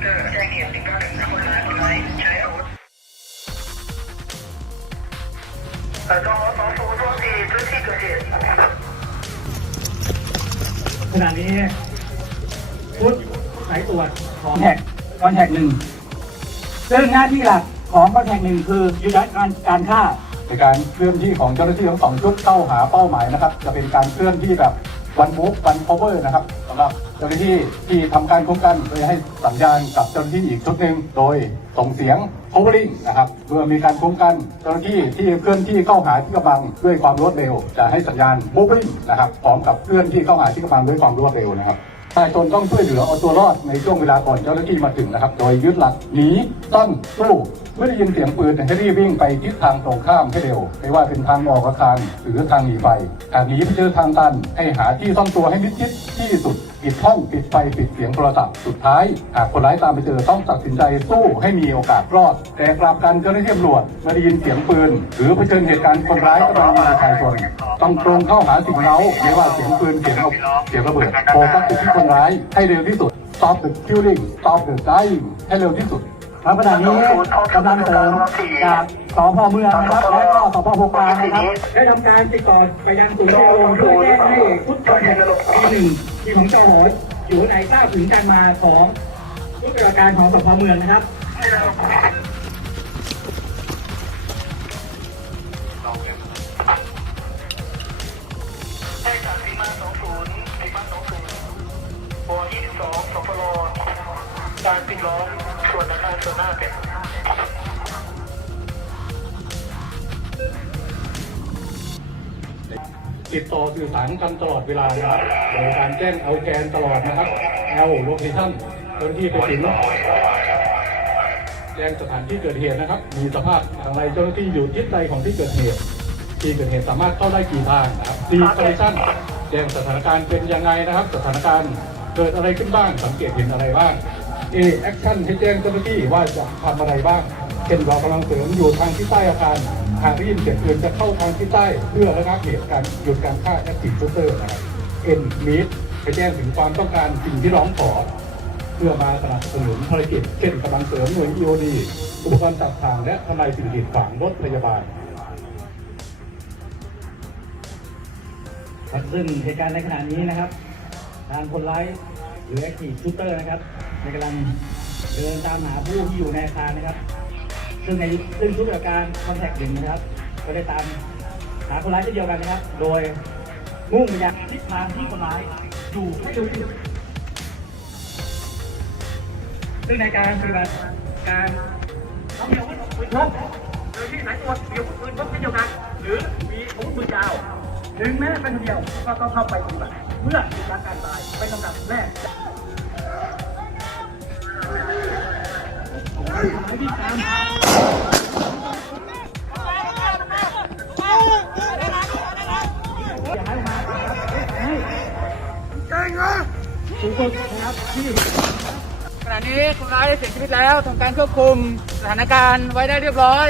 เตอร์แจ้งเหตุหนึ่งเก้าหนึ่งคนร้ายคนร้ายใช้อาวุธเอ่อต้องสองศูนย์สองสี่พื้นที่เกิดเหตุขณะนี้ชุดสายตรวจของแท็กคอนแทคหนึ่งซึ่งหน้าที่หลักของคอนแทคหนึ่งคือยุทธการการฆ่า ในการเคลื่อนที่ของเจ้าหน้าที่ทั้งสองชุดเข้าหาเป้าหมายนะครับ จะเป็นการเคลื่อนที่แบบ วันบุกวันพาวเวอร์นะครับสำหรับเจ้าหน้าที่ที่ทำการคุ้มกันโดยให้สัญญาณกับเจ้าหน้าที่อีกชุดหนึ่งโดยส่งเสียง covering นะครับเมื่อมีการคุ้มกันเจ้าหน้าที่ที่เคลื่อนที่เข้าหาที่กำบังด้วยความรวดเร็ว จะให้สัญญาณ moving นะครับพร้อมกับเคลื่อนที่เข้าหาที่กำบังด้วยความรวดเร็วนะครับ ชาชนต้องช่วยเหลือเอาตัวรอดในช่วงเวลาก่อนเจ้าหน้าที่มาถึงนะครับ โดยยึดหลักหนีต้อนสู้เมื่อได้ยินเสียงปืนให้รีบวิ่งไปทิศทางตรงข้ามให้เร็วไม่ว่าเป็นทางออกอาคารหรือทางหนีไฟหากหนีไปเจอทางตันให้หาที่ซ่อนตัวให้มิดชิดที่สุด ปิดห้องปิดไฟปิดเสียงโทรศัพท์สุดท้าย หากคนร้ายตามไปเจอต้องตัดสินใจสู้ให้มีโอกาสรอด แต่กลับกันเจ้าหน้าที่ตำรวจเมื่อได้ยินเสียงปืน หรือเผชิญเหตุการณ์คนร้ายกำลังยิงประชาชนต้องตรงเข้าหาสิ่งเร้าไม่ว่าเสียงปืนเสียงเอาเสียงระเบิดโฟกัสไปที่คนร้ายให้เร็วที่สุด stop the killing stop the dying ให้เร็วที่สุดครับขณะนี้กำลังเสริมจากสพเมืองนะครับและก็สพโพกลางนะครับได้ทำการติดต่อไปยังศูนย์ข้อมูลเพื่อแจ้งให้ชุดคอนแทคทีหนึ่ง ทีมของเจ้าโหดอยู่ในทราบถึงการมาของชุดปฏิบัติการของสพเมืองนะครับได้จากสีมาสองศูนย์สีมาสองศูนย์บอยี่สองสพลการปิดล้อมส่วนอาคารส่วนหน้าเป็น ติดต่อสื่อสารกันตลอดเวลานะครับโดยการแจ้งเอาแกนตลอดนะครับ L location เจ้าหน้าที่ไปถึงแจ้งสถานที่เกิดเหตุนะครับ มีสภาพอย่างไรเจ้าหน้าที่อยู่ทิศใดของที่เกิดเหตุ ที่เกิดเหตุสามารถเข้าได้กี่ทางนะครับ D condition แจ้งสถานการณ์เป็นยังไงนะครับ สถานการณ์เกิดอะไรขึ้นบ้าง สังเกตเห็นอะไรบ้าง A action ให้แจ้งเจ้าหน้าที่ว่าจะทำอะไรบ้าง เช่นเรากำลังเสริมอยู่ทางที่ใต้อาคารหากได้ยินเสียงปืนจะเข้าทางที่ใต้เพื่อระงับเหตุการณ์หยุดการฆ่า active shooter นะครับ N meet ให้แจ้งถึงความต้องการสิ่งที่ร้องขอ เพื่อมาสนับสนุนภารกิจเช่นกำลังเสริมหน่วย EOD อุปกรณ์ตัดทางและทำลายสิ่งกีดขวางรถพยาบาลครับซึ่งเหตุการณ์ในขณะนี้นะครับ ทางคนร้ายหรือ active shooter นะครับในกำลังเดินตามหาผู้ที่อยู่ในอาคารนะครับ ซึ่งในซึ่งชุดปฏิบัติการคอนแทคหนึ่งนะครับ ก็ได้ตามหาคนร้ายเช่นเดียวกันนะครับ โดยมุ่งไปยังทิศทางที่คนร้ายอยู่ให้เร็วที่สุดซึ่งในการปฏิบัติการต้องมีอาวุธปืนพกโดยที่สายตรวจมีอาวุธปืนพกเช่นเดียวกันหรือมีอาวุธปืนยาวถึงแม้เป็นคนเดียวก็ต้องเข้าไปปฏิบัติเพื่อหยุดการการตายเป็นลำดับแรกที่ตาม ขณะนี้คนร้ายได้เสียชีวิตแล้วทำการควบคุมสถานการณ์ไว้ได้เรียบร้อย